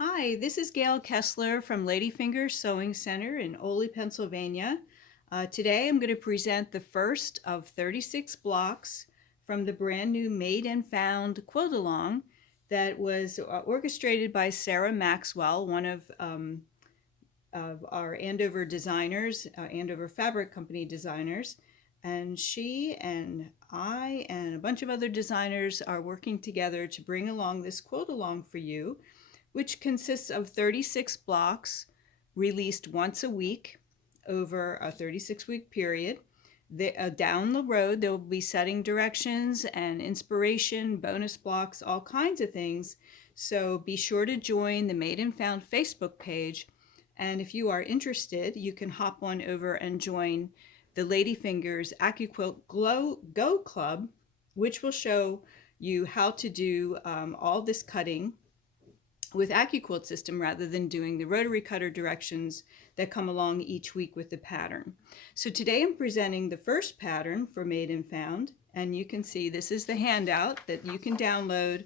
Hi, this is Gail Kessler from Ladyfinger Sewing Center in Ole, Pennsylvania. Today I'm going to present the first of 36 blocks from the brand new Made and Found Quilt Along that was orchestrated by Sarah Maxwell, one of our Andover designers, Andover Fabric Company designers. And she and I and a bunch of other designers are working together to bring along this quilt along for you, which consists of 36 blocks released once a week over a 36-week period. Down the road, there will be setting directions and inspiration, bonus blocks, all kinds of things. So be sure to join the Made and Found Facebook page. And if you are interested, you can hop on over and join the Ladyfingers AccuQuilt Go Club, which will show you how to do all this cutting with AccuQuilt system rather than doing the rotary cutter directions that come along each week with the pattern. So today I'm presenting the first pattern for Made and Found, and you can see this is the handout that you can download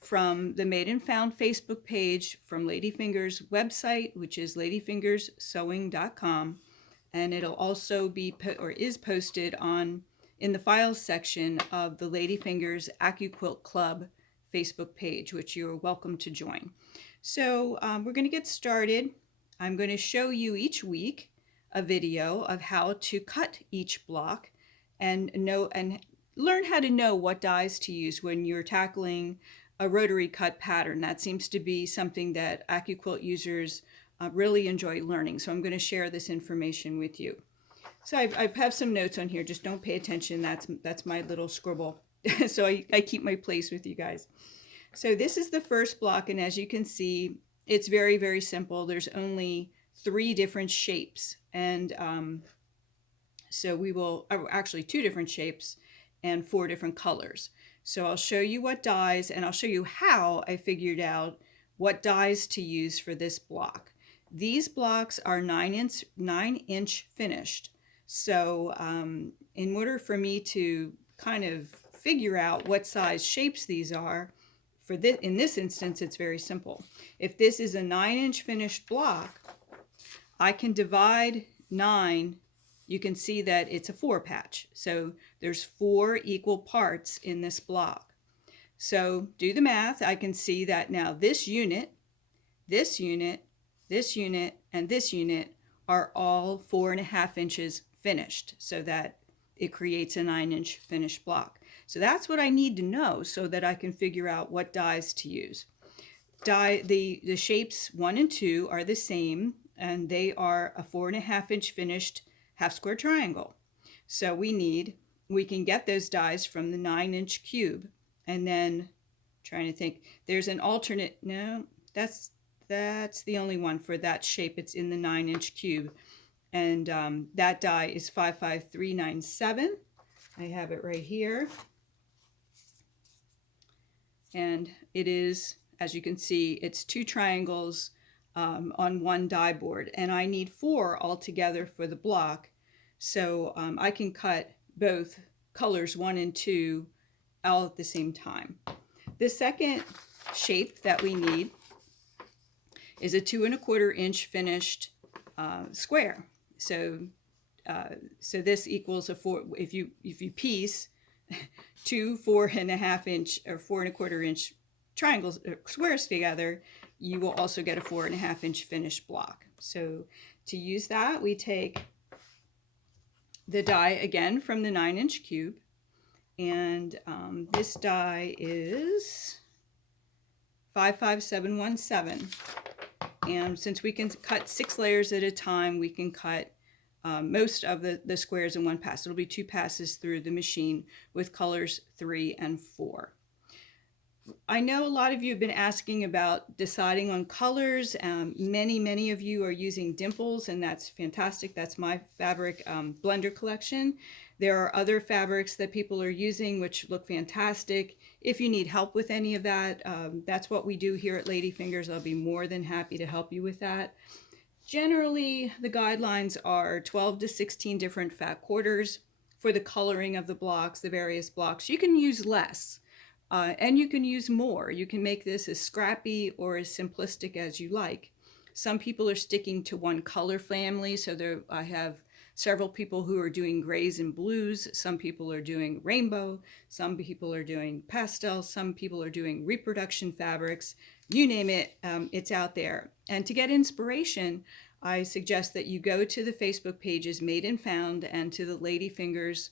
from the Made and Found Facebook page from Ladyfinger's website, which is ladyfingerssewing.com, and it'll also be is posted in the files section of the Ladyfingers AccuQuilt Club Facebook page, which you're welcome to join. So we're going to get started. I'm going to show you each week a video of how to cut each block and learn how to know what dies to use when you're tackling a rotary cut pattern. That seems to be something that AccuQuilt users really enjoy learning. So I'm going to share this information with you. So I have some notes on here. Just don't pay attention. That's my little scribble. So I keep my place with you guys. So this is the first block, and as you can see, it's very, very simple. There's only 3 different shapes, and so we will, actually 2 different shapes and 4 different colors. So I'll show you what dies, and I'll show you how I figured out what dies to use for this block. These blocks are 9-inch finished. So in order for me to kind of figure out what size shapes these are, in this instance, it's very simple. If this is a 9-inch finished block, I can divide 9. You can see that it's a 4 patch. So there's 4 equal parts in this block. So do the math. I can see that now this unit, this unit, this unit, and this unit are all 4.5 inches finished, so that it creates a 9-inch finished block. So that's what I need to know so that I can figure out what dies to use. The shapes 1 and 2 are the same, and they are a 4.5-inch finished half square triangle. So we can get those dies from the 9-inch cube. And then, trying to think, there's an alternate, no, that's the only one for that shape. It's in the 9-inch cube. And that die is 55397. I have it right here. And it is, as you can see, it's 2 triangles on 1 die board. And I need 4 altogether for the block. So I can cut both colors 1 and 2 all at the same time. The second shape that we need is a 2¼ inch finished square. So this equals a 4. If you piece 2 4.5 inch or 4¼ inch triangles squares together, you will also get a 4.5 inch finished block. So to use that, we take the die again from the 9-inch cube, and this die is 55717. And since we can cut 6 layers at a time, we can cut most of the squares in 1 pass. It'll be 2 passes through the machine with colors 3 and 4. I know a lot of you have been asking about deciding on colors. Many of you are using Dimples, and that's fantastic. That's my fabric blender collection. There are other fabrics that people are using which look fantastic. If you need help with any of that, that's what we do here at Ladyfingers. I'll be more than happy to help you with that. Generally, the guidelines are 12 to 16 different fat quarters for the coloring of the blocks, the various blocks. You can use less. And you can use more. You can make this as scrappy or as simplistic as you like. Some people are sticking to one color family. So I have several people who are doing grays and blues. Some people are doing rainbow. Some people are doing pastel. Some people are doing reproduction fabrics. You name it, it's out there. And to get inspiration, I suggest that you go to the Facebook pages Made and Found and to the Ladyfingers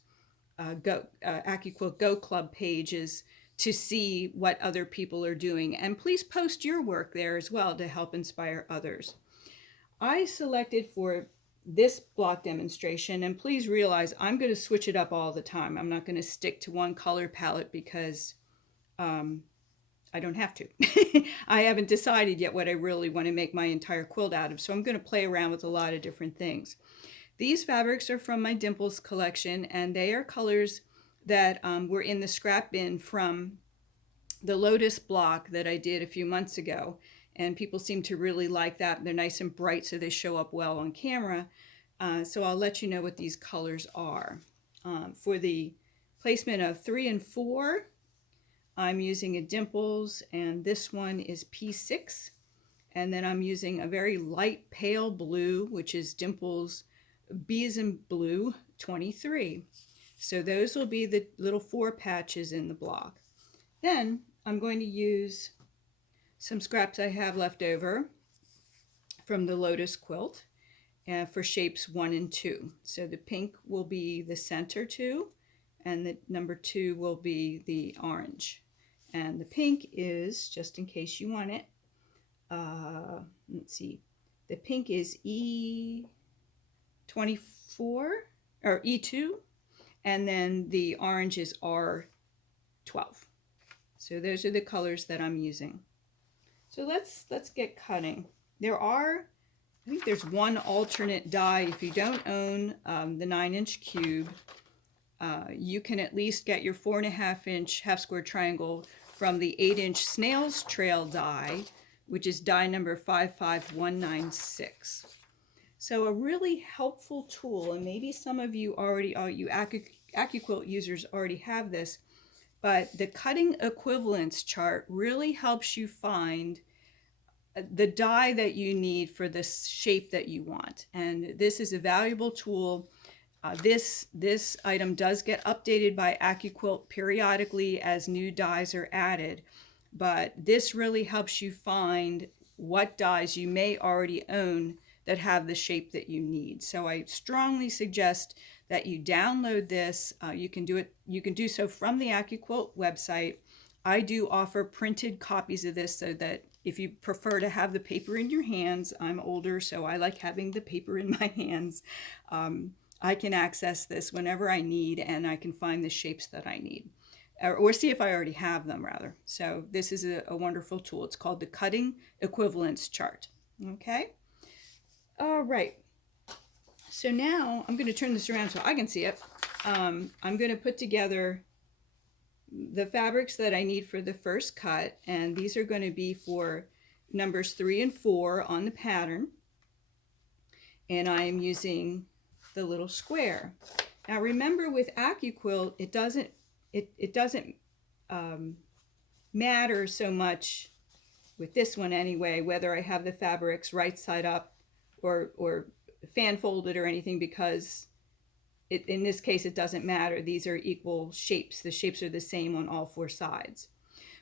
AccuQuilt Go Club pages to see what other people are doing. And please post your work there as well to help inspire others. I selected for this block demonstration, and please realize I'm going to switch it up all the time. I'm not going to stick to one color palette because I don't have to. I haven't decided yet what I really want to make my entire quilt out of, so I'm going to play around with a lot of different things. These fabrics are from my Dimples collection, and they are colors that were in the scrap bin from the Lotus block that I did a few months ago. And people seem to really like that. They're nice and bright, so they show up well on camera. So I'll let you know what these colors are. For the placement of 3 and 4, I'm using a Dimples, and this one is P6. And then I'm using a very light pale blue, which is Dimples Bees and Blue 23. So those will be the little 4 patches in the block. Then I'm going to use some scraps I have left over from the Lotus quilt for shapes 1 and 2. So the pink will be the center 2, and the number 2 will be the orange. And the pink is, just in case you want it, let's see, the pink is E24 or E2, and then the orange is R12. So those are the colors that I'm using. So let's get cutting. I think there's one alternate die. If you don't own the 9-inch cube, you can at least get your 4.5-inch half square triangle from the 8-inch Snail's Trail die, which is die number 55196. So a really helpful tool, and maybe some of you already, you AccuQuilt users already have this, but the cutting equivalence chart really helps you find the die that you need for the shape that you want. And this is a valuable tool. This item does get updated by AccuQuilt periodically as new dies are added, but this really helps you find what dies you may already own that have the shape that you need. So I strongly suggest that you download this. You can do so from the AccuQuilt website. I do offer printed copies of this so that if you prefer to have the paper in your hands, I'm older, so I like having the paper in my hands. I can access this whenever I need, and I can find the shapes that I need, or see if I already have them, rather. So this is a wonderful tool. It's called the Cutting Equivalence Chart. Okay? All right. So now I'm going to turn this around so I can see it. I'm going to put together the fabrics that I need for the first cut, and these are going to be for numbers 3 and 4 on the pattern. And I am using the little square. Now remember, with AccuQuilt, it doesn't matter so much, with this one anyway, whether I have the fabrics right side up or fan folded or anything, because in this case it doesn't matter. These are equal shapes. The shapes are the same on all 4 sides.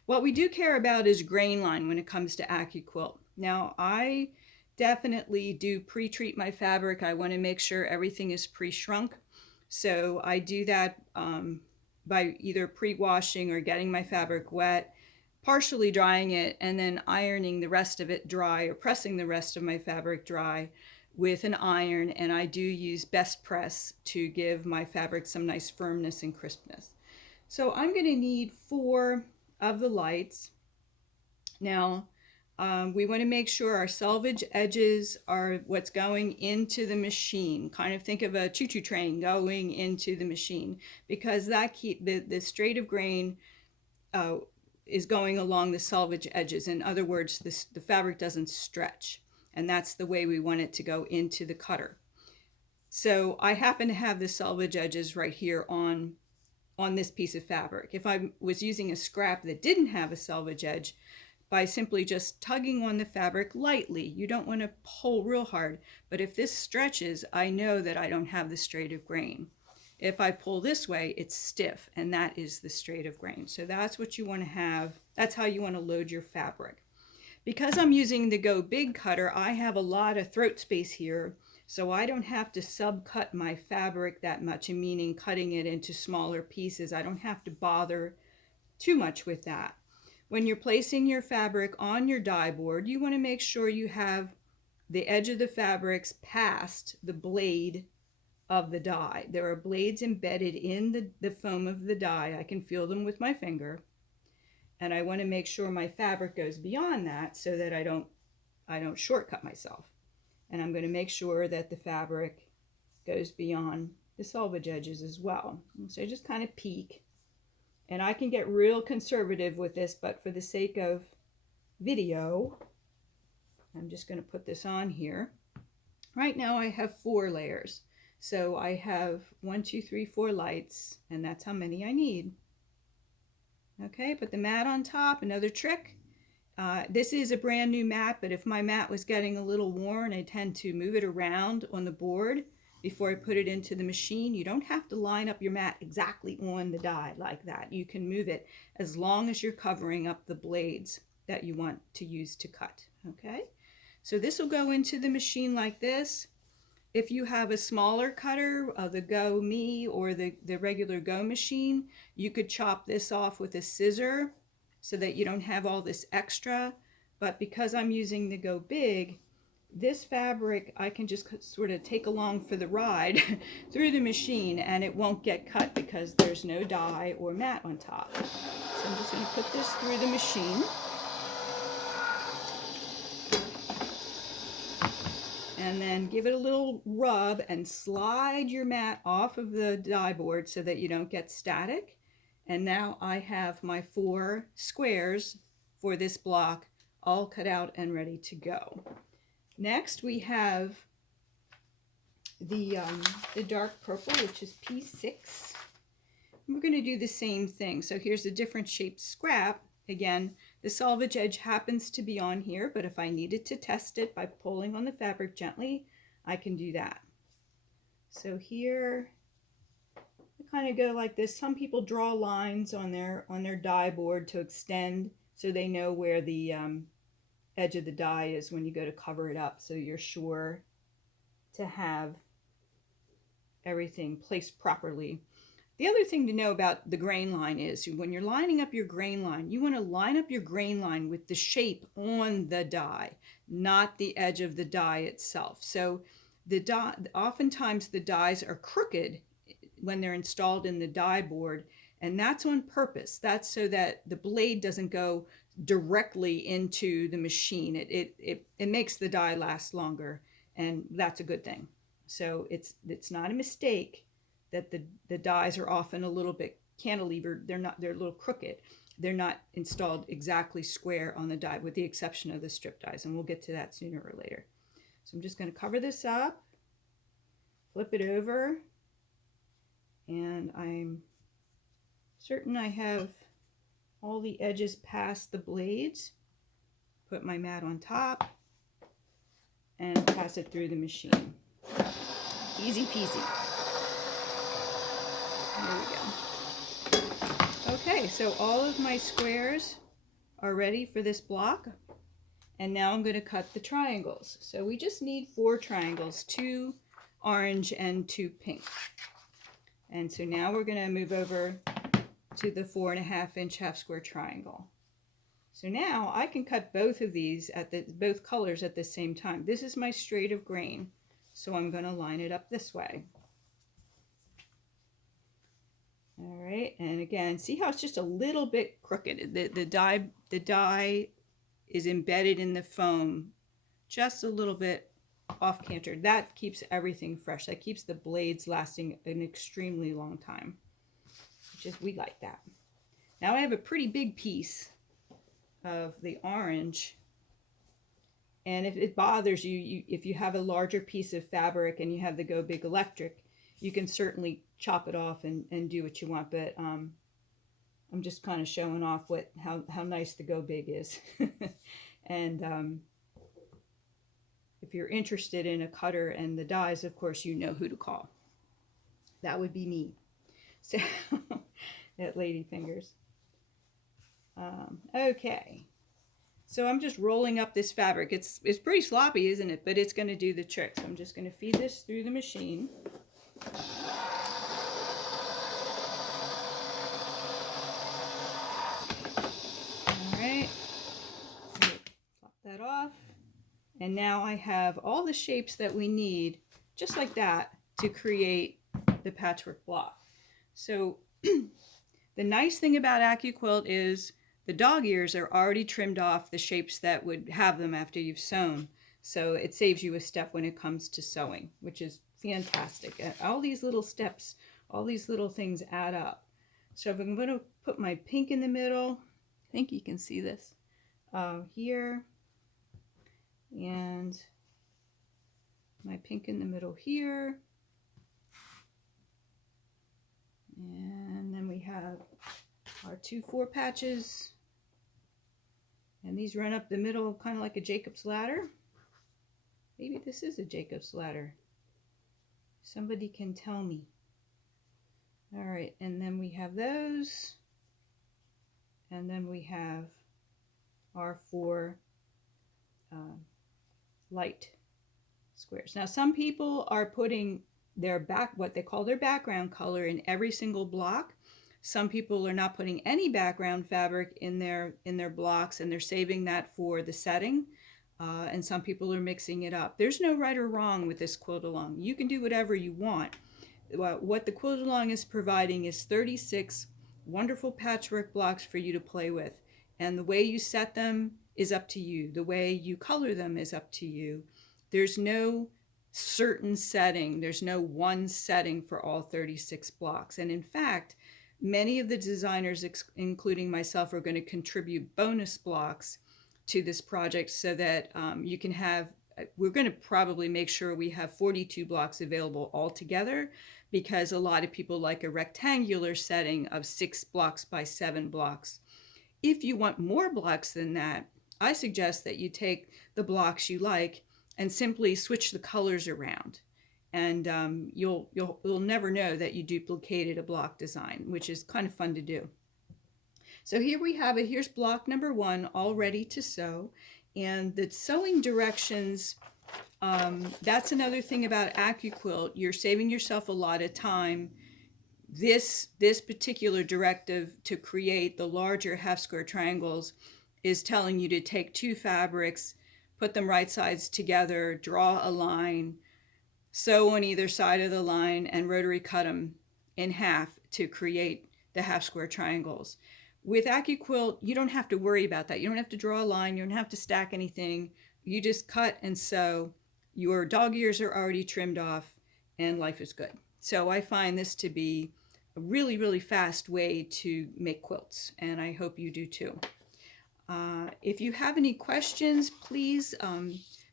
What we do care about is grain line when it comes to AccuQuilt. Now I definitely do pre-treat my fabric. I want to make sure everything is pre-shrunk. So I do that by either pre-washing or getting my fabric wet, partially drying it, and then ironing the rest of it dry, or pressing the rest of my fabric dry with an iron. And I do use Best Press to give my fabric some nice firmness and crispness. So I'm going to need 4 of the lights. Now, we want to make sure our selvage edges are what's going into the machine. Kind of think of a choo-choo train going into the machine, because that the straight of grain is going along the selvage edges. In other words, the fabric doesn't stretch, and that's the way we want it to go into the cutter. So I happen to have the selvage edges right here on on this piece of fabric. If I was using a scrap that didn't have a selvage edge, by simply just tugging on the fabric lightly. You don't want to pull real hard, but if this stretches, I know that I don't have the straight of grain. If I pull this way, it's stiff, and that is the straight of grain. So that's what you want to have. That's how you want to load your fabric. Because I'm using the Go Big cutter, I have a lot of throat space here, so I don't have to subcut my fabric that much, meaning cutting it into smaller pieces. I don't have to bother too much with that. When you're placing your fabric on your die board, you want to make sure you have the edge of the fabrics past the blade of the die. There are blades embedded in the foam of the die. I can feel them with my finger. And I want to make sure my fabric goes beyond that so that I don't shortcut myself. And I'm going to make sure that the fabric goes beyond the selvage edges as well. So I just kind of peek. And I can get real conservative with this, but for the sake of video, I'm just going to put this on here. Right now I have 4 layers. So I have 1, 2, 3, 4 lights, and that's how many I need. Okay, put the mat on top. Another trick. This is a brand new mat, but if my mat was getting a little worn, I tend to move it around on the board before I put it into the machine. You don't have to line up your mat exactly on the die like that. You can move it as long as you're covering up the blades that you want to use to cut. Okay, so this will go into the machine like this. If you have a smaller cutter, the Go Me or the regular Go machine, you could chop this off with a scissor so that you don't have all this extra. But because I'm using the Go Big, this fabric I can just sort of take along for the ride through the machine, and it won't get cut because there's no die or mat on top. So I'm just going to put this through the machine. And then give it a little rub and slide your mat off of the die board so that you don't get static. And now I have my 4 squares for this block all cut out and ready to go. Next we have the dark purple, which is P6. We're going to do the same thing. So here's a different shaped scrap. Again, the selvage edge happens to be on here, but if I needed to test it by pulling on the fabric gently, I can do that. So here, I kind of go like this. Some people draw lines on their die board to extend so they know where the edge of the die is when you go to cover it up, so you're sure to have everything placed properly. The other thing to know about the grain line is when you're lining up your grain line, you want to line up your grain line with the shape on the die, not the edge of the die itself. So the die, oftentimes the dies are crooked when they're installed in the die board, and that's on purpose. That's so that the blade doesn't go directly into the machine. It makes the die last longer, and that's a good thing. So it's not a mistake that the dies are often a little bit cantilevered. They're a little crooked. They're not installed exactly square on the die, with the exception of the strip dies, and we'll get to that sooner or later. So I'm just going to cover this up, flip it over, and I'm certain I have all the edges past the blades. Put my mat on top and pass it through the machine. Easy peasy. There we go. Okay, so all of my squares are ready for this block, and now I'm going to cut the triangles. So we just need 4 triangles, 2 orange and 2 pink. And so now we're going to move over to the 4.5-inch half square triangle. So now I can cut both of these both colors at the same time. This is my straight of grain, so I'm going to line it up this way. All right, and again, see how it's just a little bit crooked. The die is embedded in the foam just a little bit off canter. That keeps everything fresh. That keeps the blades lasting an extremely long time, which is, we like that. Now I have a pretty big piece of the orange, and if it bothers you, if you have a larger piece of fabric and you have the Go Big Electric, You can certainly chop it off and do what you want, but I'm just kind of showing off how nice the Go Big is. And if you're interested in a cutter and the dies, of course, you know who to call. That would be me. So at Ladyfingers. Okay. So I'm just rolling up this fabric. It's pretty sloppy, isn't it? But it's going to do the trick. So I'm just going to feed this through the machine. All right. Pop that off. And now I have all the shapes that we need, just like that, to create the patchwork block. So the nice thing about AccuQuilt is the dog ears are already trimmed off the shapes that would have them after you've sewn. So it saves you a step when it comes to sewing, which is fantastic. All these little steps, all these little things add up. So if I'm going to put my pink in the middle, I think you can see this here, and my pink in the middle here. And then we have our 2 4 patches. And these run up the middle kind of like a Jacob's ladder. Maybe this is a Jacob's ladder. Somebody can tell me. All right, and then we have those. And then we have our 4 light squares. Now some people are putting their what they call their background color in every single block. Some people are not putting any background fabric in their blocks, and they're saving that for the setting. And some people are mixing it up. There's no right or wrong with this quilt along. You can do whatever you want. What the quilt along is providing is 36 wonderful patchwork blocks for you to play with. And the way you set them is up to you. The way you color them is up to you. There's no certain setting. There's no one setting for all 36 blocks. And in fact, many of the designers, including myself, are going to contribute bonus blocks to this project so that you can have, we're going to probably make sure we have 42 blocks available altogether, because a lot of people like a rectangular setting of 6 blocks by 7 blocks. If you want more blocks than that, I suggest that you take the blocks you like and simply switch the colors around. And you'll never know that you duplicated a block design, which is kind of fun to do. So here we have it. Here's block number 1, all ready to sew. And the sewing directions, that's another thing about AccuQuilt. You're saving yourself a lot of time. This particular directive to create the larger half square triangles is telling you to take 2 fabrics, put them right sides together, draw a line, sew on either side of the line, and rotary cut them in half to create the half square triangles. With AccuQuilt, you don't have to worry about that. You don't have to draw a line. You don't have to stack anything. You just cut and sew. Your dog ears are already trimmed off, and life is good. So I find this to be a really, really fast way to make quilts, and I hope you do too. If you have any questions, please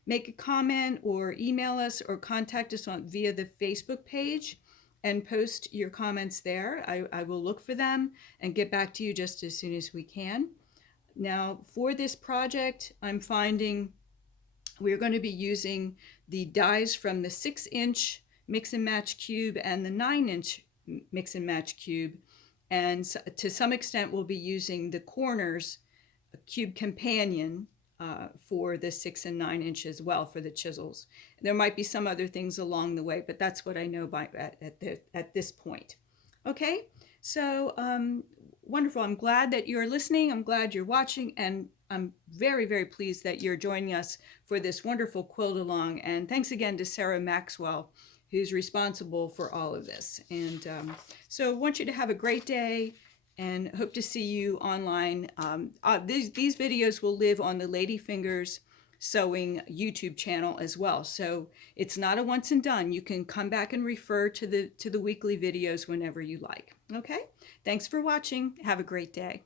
make a comment or email us or contact us via the Facebook page and post your comments there. I will look for them and get back to you just as soon as we can. Now, for this project, I'm finding we're going to be using the dies from the 6-inch Mix and Match cube and the 9-inch Mix and Match cube. And to some extent, we'll be using the corners cube companion for the 6 and 9 inch as well for the chisels. There might be some other things along the way, but that's what I know at this point. Okay, so wonderful. I'm glad that you're listening. I'm glad you're watching, and I'm very, very pleased that you're joining us for this wonderful quilt along. And thanks again to Sarah Maxwell, who's responsible for all of this. And so I want you to have a great day, and hope to see you online. These videos will live on the Ladyfingers Sewing YouTube channel as well. So it's not a once and done. You can come back and refer to the weekly videos whenever you like. Okay? Thanks for watching. Have a great day.